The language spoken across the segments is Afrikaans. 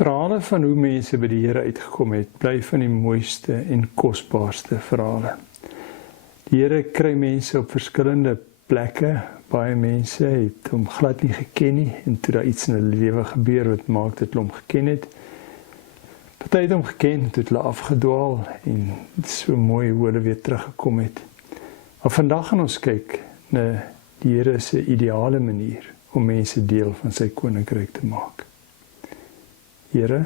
Verhale van hoe mense by die Here uitgekom het, bly van die mooiste en kosbaarste verhale. Die Here kry mense op verskillende plekke. Baie mense het hom glad nie geken nie, en toe daar iets in hulle lewe gebeur wat maak dat hulle hom geken het. Party het hom geken, toe het hulle afgedwaal, en het is so mooi hoe hulle weer teruggekom het. Maar vandag gaan ons kyk na die Here se ideale manier om mense deel van sy koninkryk te maak. Here,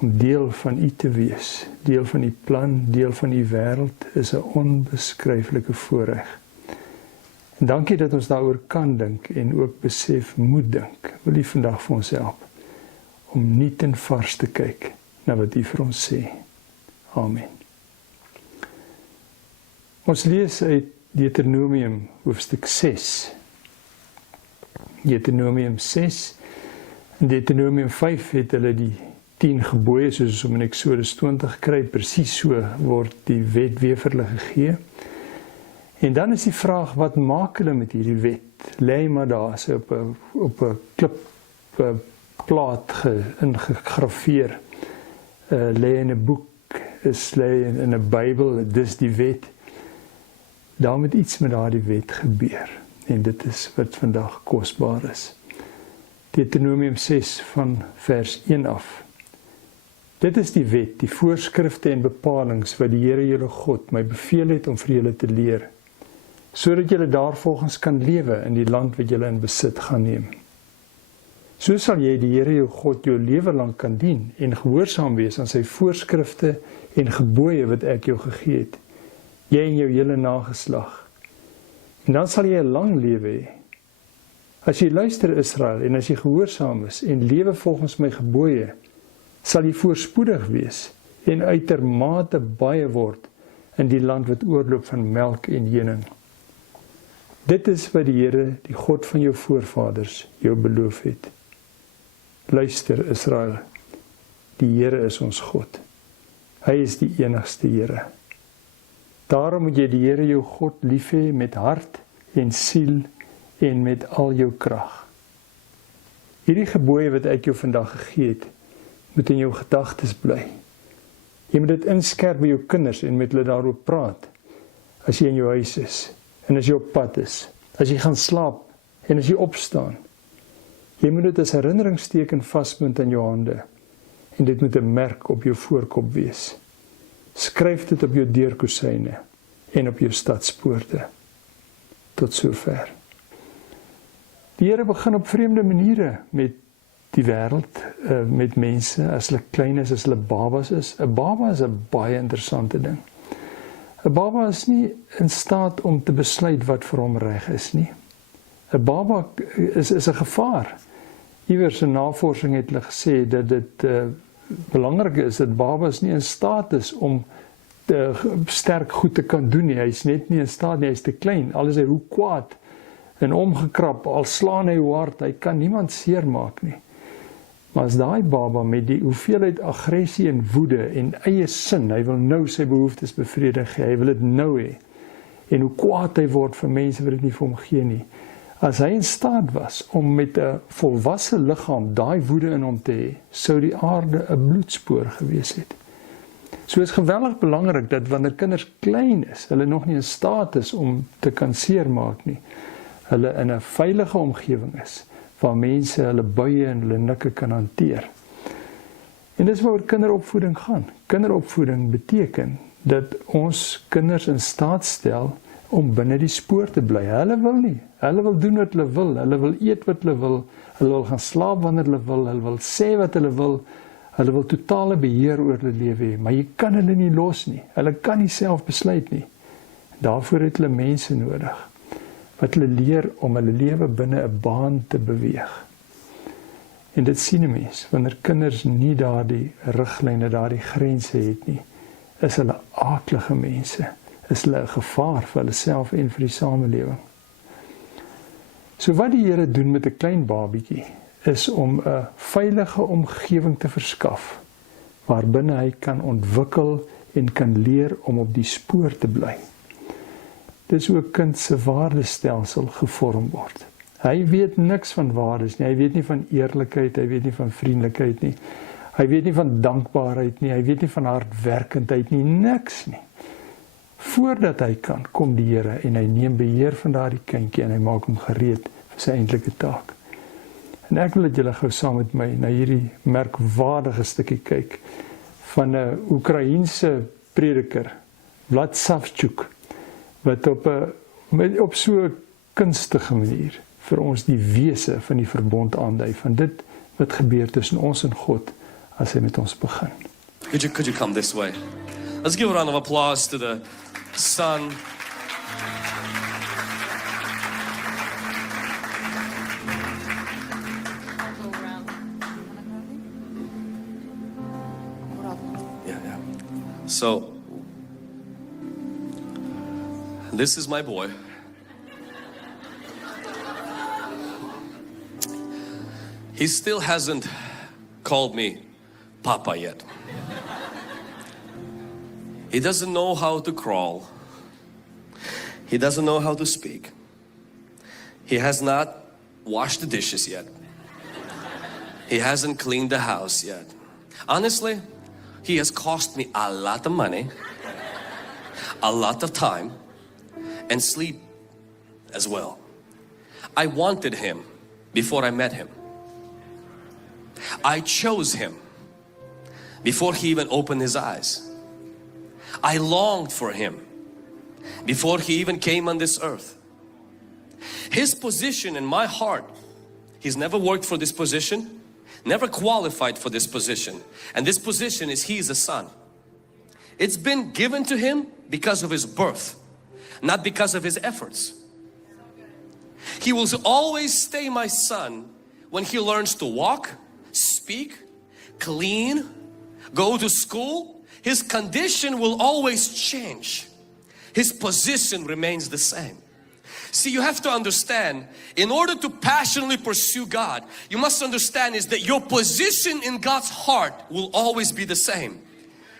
om deel van U te wees, deel van U plan, deel van U wêreld, is 'n onbeskryflike voorreg. En dankie dat ons daaroor kan dink en ook besef moet dink. Wil U vandag vir ons help om nuut en vars te kyk na wat U vir ons sê. Amen. Ons lees uit Deuteronomium hoofstuk 6. Deuteronomium 6. In Deuteronomium 5 het hulle die 10 gebooie, soos ons in Exodus 20 kry, presies so word die wet weer vir hulle gegee. En dan is die vraag, wat maak hulle met hierdie wet? Lê maar daar, so op 'n klipplaat ingegraveer, lê in 'n boek, lê in 'n Bybel, dis die wet. Daar moet iets met daardie wet gebeur, en dit is wat vandag kosbaar is. Deuteronomium 6 van vers 1 af. Dit is die wet, die voorskrifte en bepalings wat die Here julle God my beveel het om vir julle te leer, sodat julle daarvolgens kan lewe in die land wat julle in besit gaan neem. So sal jy die Here jou God jou lewe lang kan dien en gehoorsaam wees aan sy voorskrifte en gebooie wat ek jou gegee het, jy en jou hele nageslag. En dan sal jy 'n lang lewe hê. As jy luister, Israel, en as jy gehoorsaam is en lewe volgens my gebooie, sal jy voorspoedig wees en uitermate baie word in die land wat oorloop van melk en honing. Dit is wat die Here, die God van jou voorvaders, jou beloof het. Luister, Israel, die Here is ons God. Hy is die enigste Here. Daarom moet jy die Here jou God lief hê met hart en siel en met al jou krag. Hierdie gebooie wat ek jou vandag gegee het, moet in jou gedagtes bly. Jy moet dit inskerp by jou kinders en met hulle daaroor praat, as jy in jou huis is, en as jy op pad is, as jy gaan slaap, en as jy opstaan. Jy moet dit as herinneringsteken vasbind aan jou hande, en dit moet 'n merk op jou voorkop wees. Skryf dit op jou deurkosyne en op jou stadspoorte. Tot sover. Die Here begin op vreemde maniere met die wêreld, met mense, as hulle klein is, as hulle babas is. 'n Baba is 'n baie interessante ding. 'n Baba is nie in staat om te besluit wat vir hom reg is nie. 'n Baba is 'n gevaar. Iewers in navorsing het hulle gesê dat dit belangrik is dat babas nie in staat is om sterk goed te kan doen nie. Hy is net nie in staat nie, hy is te klein. Al is hy hoe kwaad en omgekrap, al slaan hy hoe hard, hy kan niemand seermaak nie. Maar as daai baba met die hoeveelheid aggressie en woede en eie sin, hy wil nou sy behoeftes bevredig, hy wil dit nou hê, en hoe kwaad hy word vir mense wat dit nie vir hom gee nie. As hy in staat was om met 'n volwasse liggaam daai woede in hom te hê, sou die aarde 'n bloedspoor gewees het. So is geweldig belangrik dat wanneer kinders klein is, hulle nog nie in staat is om te kan seermaak nie, hulle in 'n veilige omgewing is, waar mense hulle buie en hulle nikke kan hanteer. En dis waaroor kinderopvoeding gaan. Kinderopvoeding beteken dat ons kinders in staat stel om binne die spoor te bly. Hulle wil nie. Hulle wil doen wat hulle wil eet wat hulle wil gaan slaap wanneer hulle wil sê wat hulle wil totale beheer oor hulle lewe hê, maar jy kan hulle nie los nie. Hulle kan nie self besluit nie. Daarvoor het hulle mense nodig, wat hulle leer om hulle lewe binne 'n baan te beweeg. En dit sien 'n mens, wanneer kinders nie daardie riglyne, daardie grense het nie, is hulle aaklige mense, is hulle 'n gevaar vir hulle self en vir die samelewing. So wat die Here doen met 'n klein babietjie, is om 'n veilige omgewing te verskaf, waarbinne hy kan ontwikkel en kan leer om op die spoor te bly. Dis hoe 'n kind se waardestelsel gevorm word. Hy weet niks van waardes nie, hy weet nie van eerlikheid, hy weet nie van vriendelikheid nie, hy weet nie van dankbaarheid nie, hy weet nie van hardwerkendheid nie, niks nie. Voordat hy kan, kom die Here en hy neem beheer van daardie kindjie en hy maak hom gereed vir sy eintlike taak. En ek wil dat julle gou saam met my na hierdie merkwaardige stukkie kyk van 'n Oekraïense prediker, Vlad Savchuk, wat op so 'n kunstige manier vir ons die wese van die verbond aandui, van dit wat gebeur tussen ons en God as hy met ons begin. Could you come this way? Let's give a round of applause to the Son. Yeah. So, this is my boy. He still hasn't called me Papa yet. He doesn't know how to crawl. He doesn't know how to speak. He has not washed the dishes yet. He hasn't cleaned the house yet. Honestly, he has cost me a lot of money, a lot of time, and sleep as well. I wanted him before I met him. I chose him before he even opened his eyes. I longed for him before he even came on this earth. His position in my heart, he's never worked for this position, never qualified for this position. And this position is he's a son. It's been given to him because of his birth, not because of his efforts. He will always stay my son when he learns to walk, speak, clean, go to school. His condition will always change. His position remains the same. See, you have to understand, in order to passionately pursue God, you must understand is that your position in God's heart will always be the same.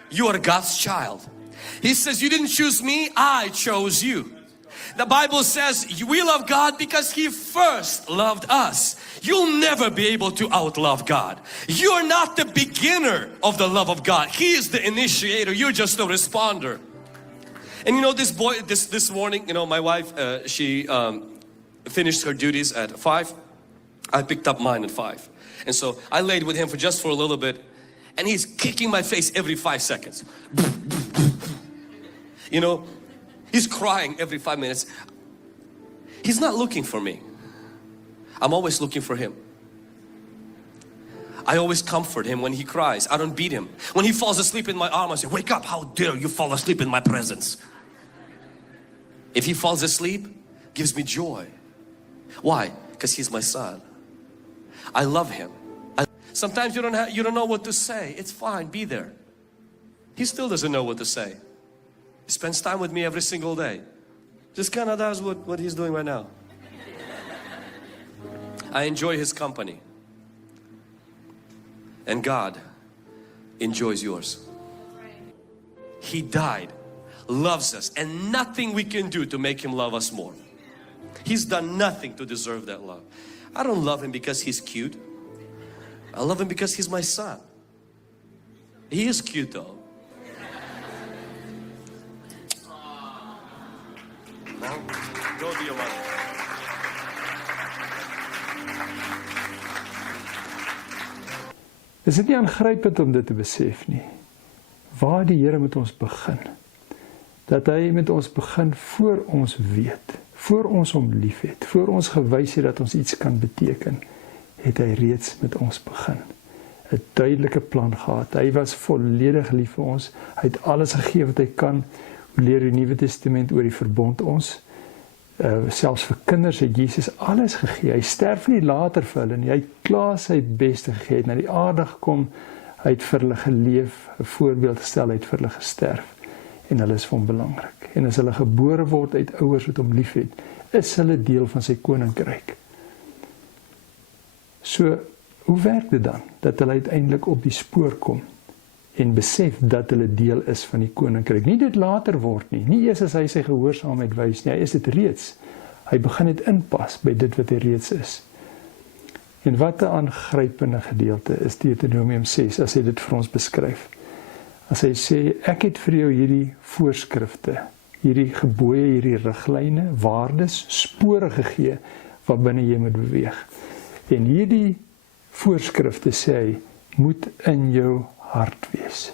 You are God's child. He says, you didn't choose me, I chose you. The Bible says we love God because He first loved us. You'll never be able to outlove God. You're not the beginner of the love of God. He is the initiator. You're just a responder. And you know, this morning, you know, my wife, she finished her duties at 5. I picked up mine at 5. And so I laid with him for a little bit, and he's kicking my face every 5 seconds. You know, he's crying every 5 minutes. He's not looking for me. I'm always looking for him. I always comfort him when he cries. I don't beat him. When he falls asleep in my arm, I say, wake up, how dare you fall asleep in my presence. If he falls asleep, it gives me joy. Why? Because he's my son. I love him. Sometimes you don't know what to say. It's fine, be there. He still doesn't know what to say. He spends time with me every single day. Just kind of does what he's doing right now. I enjoy his company. And God enjoys yours. He died, loves us, and nothing we can do to make Him love us more. He's done nothing to deserve that love. I don't love Him because He's cute. I love Him because He's my son. He is cute though. Go to your mother. Is dit nie aangrypend om dit te besef nie, waar die Here met ons begin, dat hy met ons begin voor ons weet, voor ons hom lief het, voor ons gewys het dat ons iets kan beteken, het hy reeds met ons begin, 'n duidelike plan gehad. Hy was volledig lief vir ons, hy het alles gegee wat hy kan. Hoe leer die Nuwe Testament oor die verbond ons? Selfs vir kinders het Jesus alles gegee. Hy sterf nie later vir hulle nie. Hy het klaar sy beste gegee. Hy het na die aarde gekom. Hy het vir hulle geleef, 'n voorbeeld gestel, hy het vir hulle gesterf. En hulle is vir hom belangrik. En as hulle gebore word uit ouers wat hom liefhet, is hulle deel van sy koninkryk. So, hoe werk dit dan? Dat hulle uiteindelik op die spoor kom en besef dat hulle deel is van die koninkryk. Nie dit later word nie. Nie eers as hy sy gehoorsaamheid wys nie. Hy is dit reeds. Hy begin dit inpas by dit wat hy reeds is. En wat 'n aangrypende gedeelte is Deuteronomium 6 as hy dit vir ons beskryf. As hy sê, ek het vir jou hierdie voorskrifte, hierdie gebooie, hierdie riglyne, waardes, spore gegee, wat binne jy moet beweeg. En hierdie voorskrifte sê hy, moet in jou hart wees.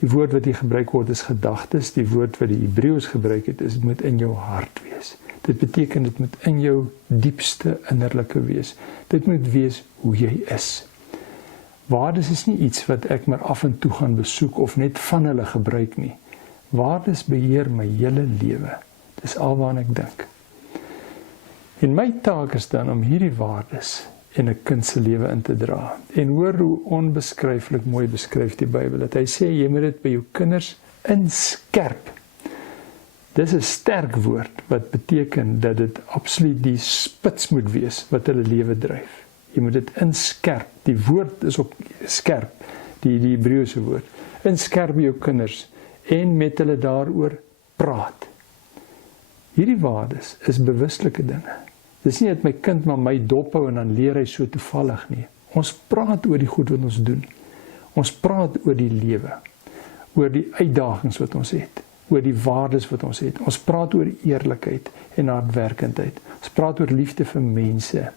Die woord wat hier gebruik word is gedagtes, die woord wat die Hebreëus gebruik het, is moet in jou hart wees. Dit beteken, dit moet in jou diepste innerlike wees. Dit moet wees hoe jy is. Waardes is nie iets wat ek maar af en toe gaan besoek of net van hulle gebruik nie. Waardes beheer my hele lewe. Dis alwaar ek dink. En my taak is dan om hierdie waardes in 'n kind se lewe in te dra. En hoor hoe onbeskryflik mooi beskryf die Bybel dat hy sê jy moet dit by jou kinders inskerp. Dis 'n sterk woord wat beteken dat dit absoluut die spits moet wees wat hulle lewe dryf. Jy moet dit inskerp. Die woord is ook skerp, die Hebreëse woord. Inskerp by jou kinders en met hulle daaroor praat. Hierdie waardes is bewuslike dinge. Dis nie dat my kind maar my dophou en dan leer hy so toevallig nie. Ons praat oor die goed wat ons doen. Ons praat oor die lewe, oor die uitdagings wat ons het, oor die waardes wat ons het. Ons praat oor eerlikheid en hardwerkendheid. Ons praat oor liefde vir mense,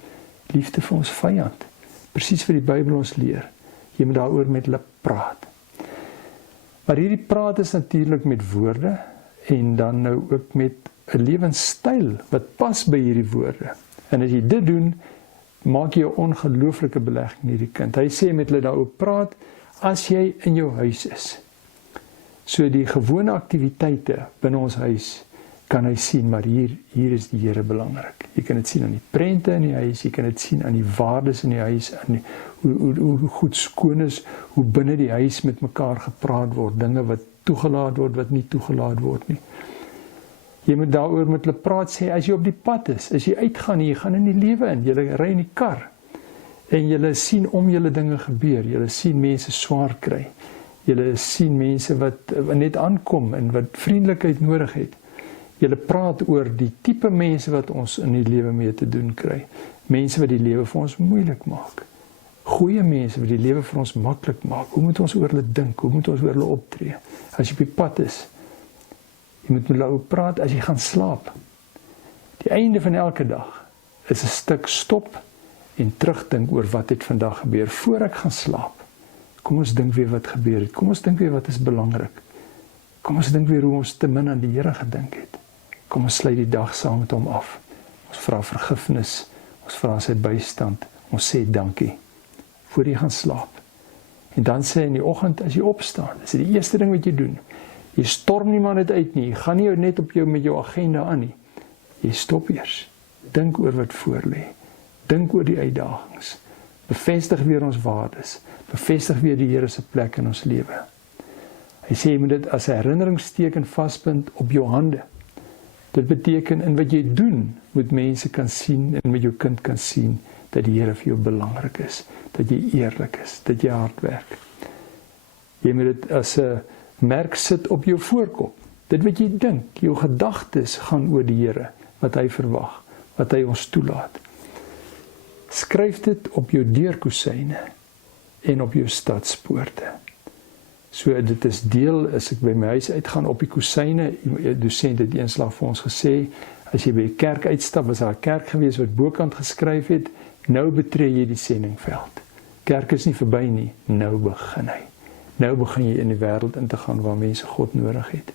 liefde vir ons vyand. Presies wat die Bybel ons leer. Jy moet daaroor met hulle praat. Maar hierdie praat is natuurlik met woorde en dan nou ook met 'n lewenstyl wat pas by hierdie woorde. En as jy dit doen, maak jy 'n ongelooflike belegging in hierdie kind. Hy sê met hulle daaroor praat as jy in jou huis is. So die gewone aktiwiteite binne ons huis kan hy sien, maar hier is die Here belangrik. Jy kan dit sien aan die prente in die huis, jy kan dit sien aan die waardes in die huis, aan hoe goed skoon is, hoe binne die huis met mekaar gepraat word, dinge wat toegelaat word, wat nie toegelaat word nie. Jy moet daaroor met hulle praat, sê, as jy op die pad is, as jy uitgaan, jy gaan in die lewe in, jy ry in die kar, en jy sien om julle dinge gebeur, jy sien mense swaar kry, jy sien mense wat net aankom, en wat vriendelikheid nodig het. Jy praat oor die tipe mense wat ons in die lewe mee te doen kry, mense wat die lewe vir ons moeilik maak, goeie mense wat die lewe vir ons maklik maak, hoe moet ons oor hulle dink, hoe moet ons oor hulle optree, as jy op die pad is, jy moet met hulle praat as jy gaan slaap. Die einde van elke dag is 'n stuk stop en terugdink oor wat het vandag gebeur voor ek gaan slaap. Kom ons dink weer wat gebeur het. Kom ons dink weer wat is belangrik. Kom ons dink weer hoe ons te min aan die Here gedink het. Kom ons sluit die dag saam met hom af. Ons vra vergifnis, ons vra sy bystand, ons sê dankie voor jy gaan slaap. En dan sê in die oggend as jy opstaan, is dit die eerste ding wat jy doen. Jy storm nie maar net uit nie, jy gaan nie net op jou met jou agenda aan nie. Jy stop eers, dink oor wat voor lê, dink oor die uitdagings, bevestig weer ons waardes, bevestig weer die Here se plek in ons lewe. Hy sê jy moet dit as 'n herinneringsteken vaspunt op jou hande. Dit beteken in wat jy doen, moet mense kan sien en met jou kind kan sien dat die Here vir jou belangrik is, dat jy eerlik is, dat jy hard werk. Jy moet dit as 'n merk sit op jou voorkop. Dit wat jy dink, jou gedagtes gaan oor die Here, wat hy verwag, wat hy ons toelaat. Skryf dit op jou deurkusyne en op jou stadspoorte. So dit is deel, as ek by my huis uitgaan op die kusyne, die dosent het eenslag vir ons gesê, as jy by die kerk uitstap, was daar 'n kerk gewees wat bokant geskryf het, nou betree jy die sendingveld. Kerk is nie verby nie, nou begin hy. Nou begin jy in die wêreld in te gaan waar mense God nodig het.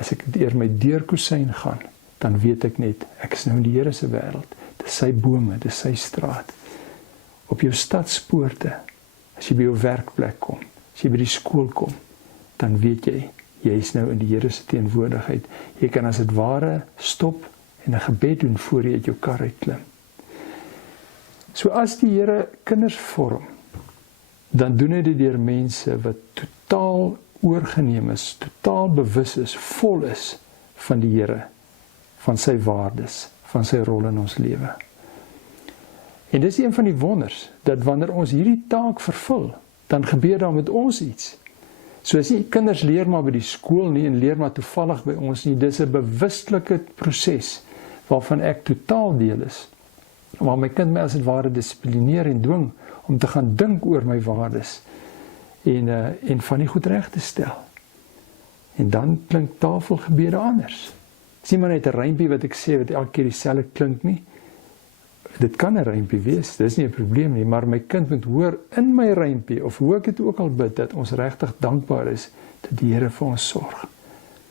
As ek deur my deurkusyn gaan, dan weet ek net, ek is nou in die Here se wêreld. Dis sy bome, dis sy straat. Op jou stadspoorte, as jy by jou werkplek kom, as jy by die skool kom, dan weet jy, jy is nou in die Here se teenwoordigheid. Jy kan as dit ware stop en 'n gebed doen voor jy uit jou kar uitklim. So as die Here kinders vorm, dan doen hy dit deur mense wat totaal oorgeneem is, totaal bewus is, vol is van die Here, van sy waardes, van sy rol in ons lewe. En dis een van die wonders, dat wanneer ons hierdie taak vervul, dan gebeur daar met ons iets. So as nie kinders leer maar by die skool nie, en leer maar toevallig by ons nie, dis 'n bewustelike proses, waarvan ek totaal deel is. Maar my kind my as het ware dissiplineer en dwing om te gaan dink oor my waardes en van die goed reg te stel. En dan klink tafelgebede anders. Sien maar net 'n rympie wat ek sê wat elke keer dieselfde klink nie. Dit kan 'n rympie wees, dis nie 'n probleem nie, maar my kind moet hoor in my rympie of hoe ek dit ook al bid dat ons regtig dankbaar is dat die Here vir ons sorg.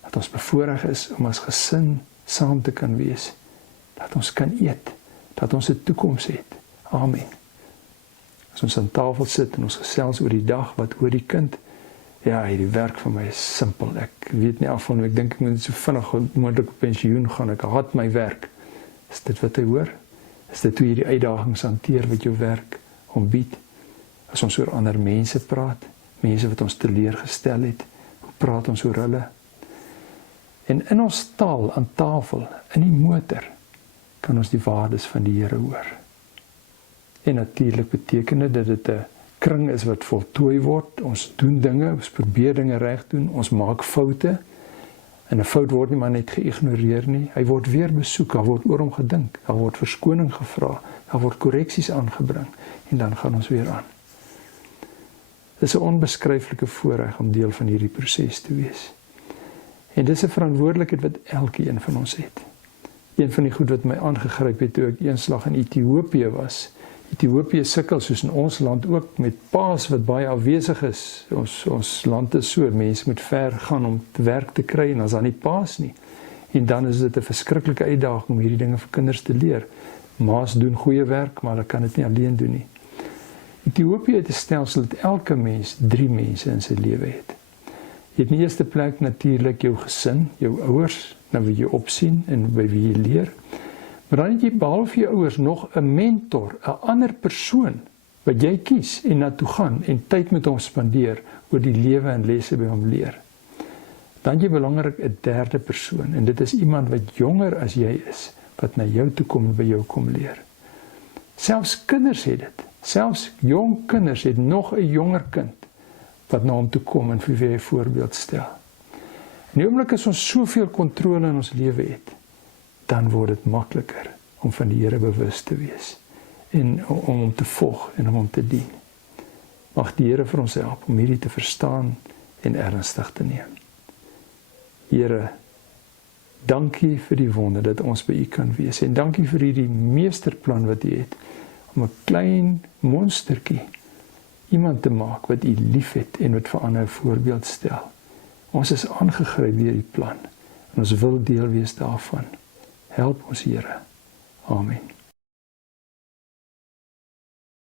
Dat ons bevoorreg is om as gesin saam te kan wees. Dat ons kan eet, dat ons 'n toekoms het. Amen. As ons aan tafel sit en ons gesels oor die dag, wat oor die kind, ja, hierdie werk vir my is simpel. Ek weet nie af van hoe ek dink ek moet so vinnig moontlik op pensioen gaan. Ek haat my werk. Is dit wat hy hoor? Is dit hoe jy die uitdagings hanteer wat jou werk ontbied? As ons oor ander mense praat, mense wat ons teleurgestel het, hoe praat ons oor hulle? En in ons taal aan tafel, in die motor, kan ons die waardes van die Here hoor. En natuurlik beteken dit dat dit 'n kring is wat voltooi word. Ons doen dinge, ons probeer dinge reg doen, ons maak foute. En 'n fout word nie maar net geïgnoreer nie. Hy word weer besoek, daar word oor hom gedink, daar word verskoning gevra, daar word korreksies aangebring en dan gaan ons weer aan. Dit is 'n onbeskryflike voorreg om deel van hierdie proses te wees. En dis 'n verantwoordelikheid wat elkeen van ons het. Een van die goed wat my aangegryp het toe ek eenslag in Ethiopië was. Ethiopië sukkel soos in ons land ook met paas wat baie afwesig is. Ons land is so, mense moet ver gaan om werk te kry en as dan nie paas nie. En dan is dit 'n verskriklike uitdaging om hierdie dinge vir kinders te leer. Ma's doen goeie werk, maar hulle kan dit nie alleen doen nie. Ethiopië het 'n stelsel dat elke mens 3 mense in sy lewe het. Jy het in die eerste plek natuurlik jou gesin, jou ouers, na wie jy opsien en by wie jy leer. Maar dan het jy behalwe jou ouers nog 'n mentor, 'n ander persoon wat jy kies en na toe gaan en tyd met hom spandeer oor die lewe en lesse by hom leer. Dan het jy belangrik 'n derde persoon en dit is iemand wat jonger as jy is, wat na jou toe kom en by jou kom leer. Selfs kinders het dit. Selfs jong kinders het nog 'n jonger kind wat na hom toe kom en vir wie hy voorbeeld stel. In die oomblik as ons soveel kontrole in ons lewe het, dan word dit makliker om van die Here bewus te wees en om hom te volg en om hom te dien. Mag die Here vir ons help om hierdie te verstaan en ernstig te neem. Here, dankie vir die wonder dat ons by U kan wees en dankie vir hierdie meesterplan wat U het om 'n klein monstertjie iemand te maak wat U liefhet en wat vir ander voorbeeld stel. Ons is aangegryp deur die plan en ons wil deel wees daarvan. Help ons, Here. Amen.